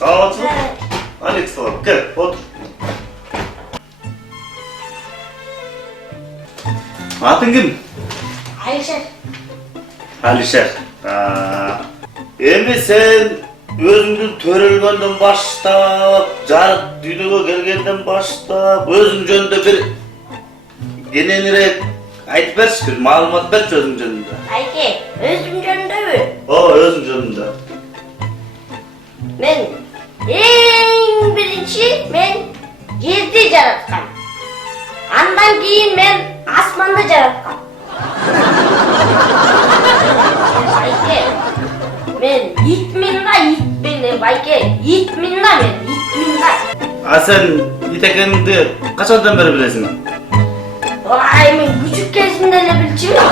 Саламатсызбы? Алейкум салам. Кел, отур. Атың ким? Алишер. Алишер. Эми сен өзүңдүн төрөлгөндөн баштап, жарык дүйнөгө келгенден баштап, өзүң жөнүндө бир кененирээк айтып берчи, бир маалымат берчи өзүң жөнүндө. Айке, өзüm жөнүндөбү? Өзүң жөнүндө. Men эң биринчи мен жерди жараткам. Андан кийин мен асманды жараткам. Айке, мен итмин байке, итмин да мен, итмин да. Сен ит экениңди качандан бери билесиң? Ай, мен küçük кезимде эле билчүмүн.